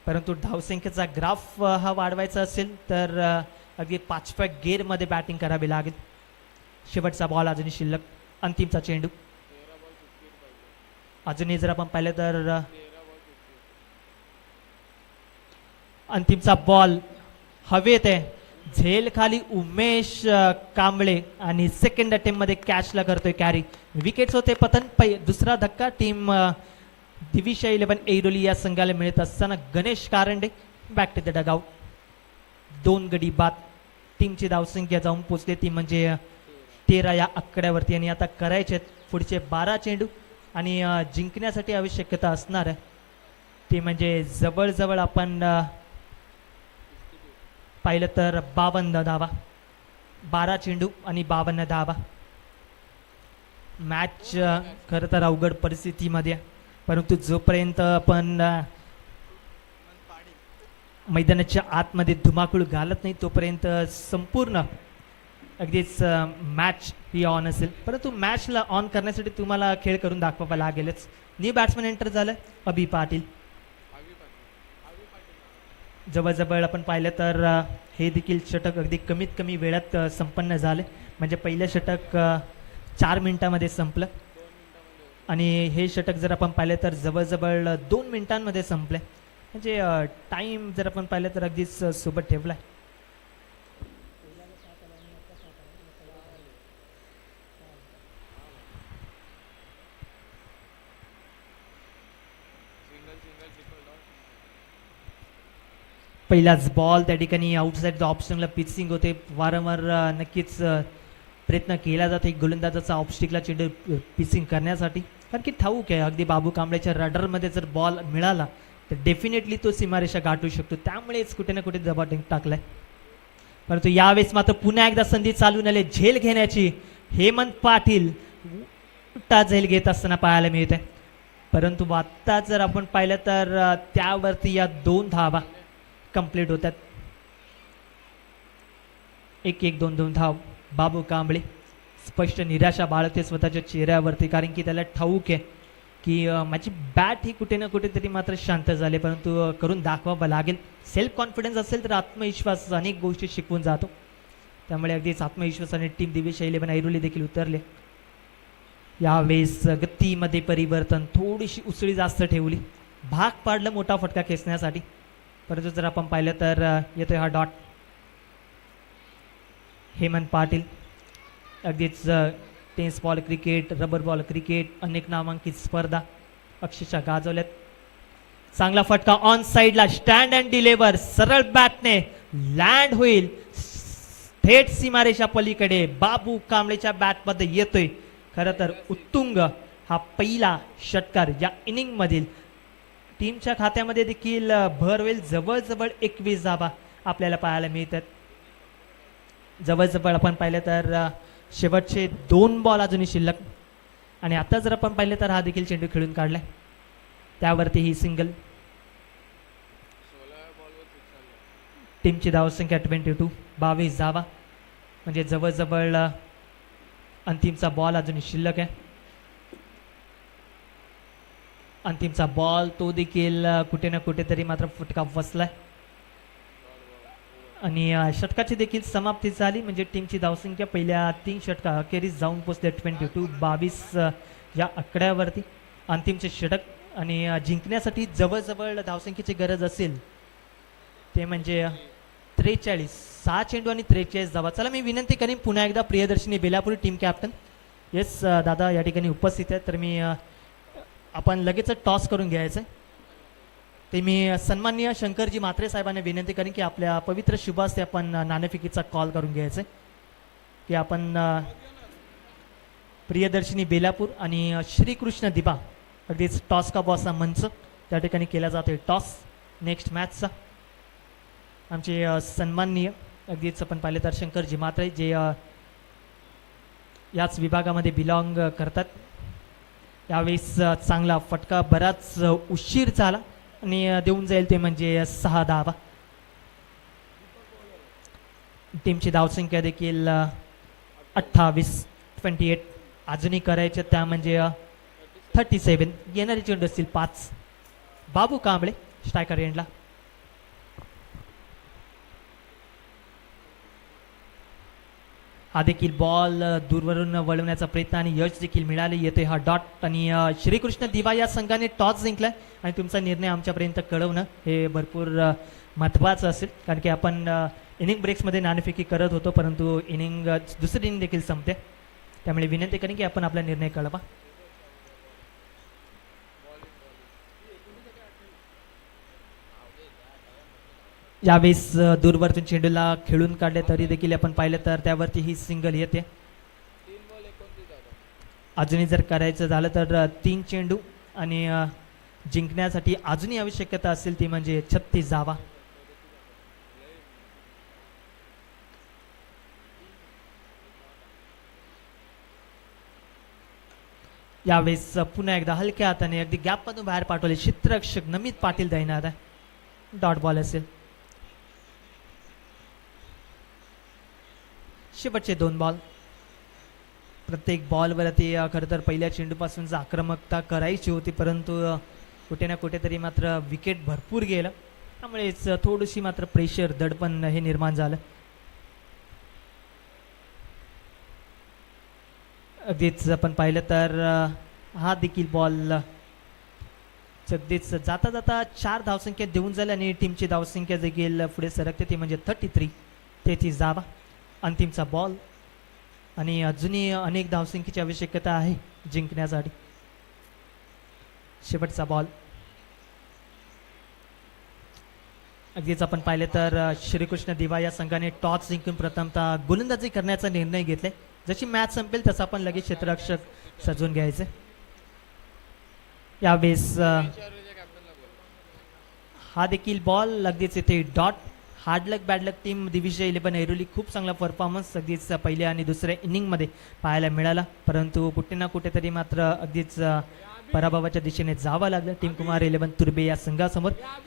परंतु धावसंख्येचा ग्राफ हा वाढवायचा असेल तर अगदी 5व्या गेअरमध्ये बॅटिंग करावी लागेल. शेवटचा बॉल अजूनही शिल्लक. अंतिमचा चेंडू अजूनही जर आपण पाहिलं तर अंतिमचा बॉल हवेत आहे. झेल खाली उमेश कांबळे आणि सेकंड अटेम्प्ट मध्ये कॅचला करतोय कॅरी. विकेट्स होते पतन. दुसरा धक्का टीम दिविशा 11 ऐरोली या संघाला मिळत असताना Ganesh Karande back to the dugout. 2 गडी बाद. टीमची धावसंख्या जाऊन पोहोचते ती म्हणजे 13 या आकड्यावरती आणि आता करायचे पुढचे 12 चेंडू आणि जिंकण्यासाठी आवश्यकता असणार आहे ते म्हणजे जवळजवळ आपण पाहिलं तर 52 धावा. 12 चेंडू आणि 52 धावा. मॅच खरं तर अवघड परिस्थितीमध्ये आहे. परंतु जोपर्यंत आपण मैदानाच्या आतमध्ये धुमाकूळ घालत नाही तोपर्यंत संपूर्ण अगदीच मॅच ही ऑन असेल. परंतु मॅचला ऑन करण्यासाठी तुम्हाला खेळ करून दाखवावा लागेलच. न्यू बॅट्समन एंटर झालं अभि पाटील. जवळजवळ आपण पाहिलं तर हे देखील षटक अगदी कमीत कमी वेळात संपन्न झाले. म्हणजे पहिलं षटक 4 मिनिटामध्ये संपलं आणि हे षटक जर आपण पाहिलं तर जवळजवळ 2 मिनिटांमध्ये संपले. म्हणजे टाईम जर आपण पाहिलं तर अगदीच सोबत ठेवला. पहिलाच बॉल त्या ठिकाणी आउटसाईड द ऑप्शनला पिचिंग होते. वारंवार नक्कीच प्रयत्न केला जातो एक गोलंदाजाचा ऑफस्टिकला चेंडू पिचिंग करण्यासाठी. कारण की ठाऊक आहे अगदी बाबू कांबळेच्या रडरमध्ये जर बॉल मिळाला तर डेफिनेटली तो सीमारेषा गाठू शकतो. त्यामुळेच कुठे ना कुठे दबाव टाकलाय. परंतु यावेळेस मात्र पुन्हा एकदा संधी चालून आले झेल घेण्याची. हेमंत पाटील उलटा झेल घेत असताना पाहायला मिळते. परंतु आता जर आपण पाहिलं तर त्यावरती या 2 धावा कंप्लीट होतात. 1-1-2-2 धाव. बाबू कांबळे स्पष्ट निराशा बाळगते स्वतःच्या चेहऱ्यावरती. कारण की त्याला ठाऊक आहे की माझी बॅट ही कुठे ना कुठेतरी मात्र शांत झाले. परंतु करून दाखवावं लागेल. सेल्फ कॉन्फिडन्स असेल तर आत्मविश्वास अनेक गोष्टी शिकवून जातो. त्यामुळे अगदीच आत्मविश्वासाने टीम दिविशा 11 ऐरोली देखील उतरले. यावेळेस गतीमध्ये परिवर्तन. थोडीशी उसळी जास्त ठेवली. भाग पाडलं मोठा फटका खेचण्यासाठी. परंतु जर आपण पाहिलं तर येतोय हा डॉट. हेमंत पाटील अगदीच tennis ball cricket, rubber ball cricket अनेक नामांकित स्पर्धा अक्षरशः गाजवल्यात. चांगला फटका ऑन साइडला. Stand and deliver. सरळ बॅटने लँड होईल थेट सीमारेषा पलीकडे. बाबू कांबळेच्या बॅटमध्ये येतोय. खरं तर उत्तुंग हा पहिला षटकार या इनिंग मधील. टीमच्या खात्यामध्ये देखील भर होईल. जवळजवळ 21 धावा आपल्याला पाहायला मिळतात. जवळजवळ आपण पाहिलं तर शेवटचे 2 बॉल अजूनही शिल्लक आणि आता जर आपण पाहिलं तर हा देखील चेंडू खेळून काढलाय. त्यावरती ही सिंगल. टीमची धावसंख्या 22. 22 धावा. म्हणजे जवळजवळ अंतिमचा बॉल अजूनही शिल्लक आहे. अंतिमचा बॉल तो देखील कुठे ना कुठेतरी मात्र फटका बसलाय आणि षटकाची देखील समाप्ती झाली. म्हणजे टीमची धावसंख्या पहिल्या 3 षटका अखेरीस जाऊन पोचले 22 या आकड्यावरती. अंतिमचे षटक आणि जिंकण्यासाठी जवळजवळ धावसंख्येची गरज असेल ते म्हणजे 43. 6 चेंडू आणि 43 धावा. चला मी विनंती करीन पुन्हा एकदा Priyadarshini Belapuri team captain. Yes दादा या ठिकाणी उपस्थित आहे. तर मी आपण लगेच टॉस करून घ्यायचं. ते मी सन्माननीय शंकरजी म्हात्रे साहेबांना विनंती करेन की आपल्या पवित्र शुभास्ते आपण नाणेफेकीचा कॉल करून घ्यायचं की आपण प्रियदर्शनी बेलापूर आणि श्रीकृष्ण दिबा अगदीच टॉस का बॉसचा मंच त्या ठिकाणी केला जातोय. टॉस नेक्स्ट मॅचचा. आमचे सन्माननीय अगदीच आपण पाहिले तर शंकरजी म्हात्रे जे याच विभागामध्ये बिलॉंग करतात. यावेळेस चांगला फटका बराच उशीर झाला आणि देऊन जाईल ते म्हणजे 6 धावा. टीमची धावसंख्या देखील 28 अजूनही करायचे त्या म्हणजे 37. येणारे चेंडू असतील 5. बाबू कांबळे स्ट्रायकर एंडला. हा देखील बॉल दूरवरून वळवण्याचा प्रयत्न आणि यश देखील मिळाले. येते हा डॉट आणि श्रीकृष्ण दिवा या संघाने टॉस जिंकलाय आणि तुमचा निर्णय आमच्यापर्यंत कळवणं हे भरपूर महत्त्वाचं असेल. कारण की आपण इनिंग ब्रेक्समध्ये नाणेफेकी करत होतो, परंतु दुसरी इनिंग देखील संपते. त्यामुळे विनंती करेन की आपण आपला निर्णय कळवा. यावेळेस दूरवरतून चेंडूला खेळून काढले तरी देखील आपण पाहिलं तर त्यावरती ही सिंगल येते. अजूनही जर करायचं झालं तर 3 चेंडू आणि जिंकण्यासाठी अजूनही आवश्यकता असेल ती म्हणजे 36 धावा. यावेळेस पुन्हा एकदा हलक्या हाताने अगदी गॅपमधून बाहेर पाठवले क्षेत्ररक्षक नमित पाटील दैनाद आहे. डॉट बॉल असेल. शेवटचे 2 बॉल. प्रत्येक बॉलवरती खरं तर पहिल्या चेंडूपासून आक्रमकता करायची होती, परंतु कुठे ना कुठेतरी मात्र विकेट भरपूर गेलं. त्यामुळेच थोडीशी मात्र प्रेशर दडपण हे निर्माण झालं. अगदीच आपण पाहिलं तर हा देखील बॉल अगदीच जाता जाता 4 धावसंख्या देऊन झाली आणि टीमची धावसंख्या देखील पुढे सरकते ती म्हणजे 33 धावा. अंतिमचा बॉल आणि अजूनही अनेक धावसंख्येची आवश्यकता आहे जिंकण्यासाठी. शेवटचा बॉल. अगदीच आपण पाहिले तर श्रीकृष्ण दिवा या संघाने टॉस जिंकून प्रथमतः गोलंदाजी करण्याचा निर्णय घेतलाय. जशी मॅच संपेल तसं आपण लगेच क्षेत्ररक्षक सजवून घ्यायचे. यावेळेस हा देखील बॉल अगदीच इथे डॉट. हार्ड लक बॅड लक टीम दिविजय 11 ऐरोली खूप चांगला परफॉर्मन्स अगदीच पहिल्या आणि दुसऱ्या इनिंगमध्ये पाहायला मिळाला, परंतु कुठे ना कुठेतरी मात्र अगदीच पराभवाच्या दिशेने जावं लागलं टीम कुमार 11 तुर्बे या संघासमोर.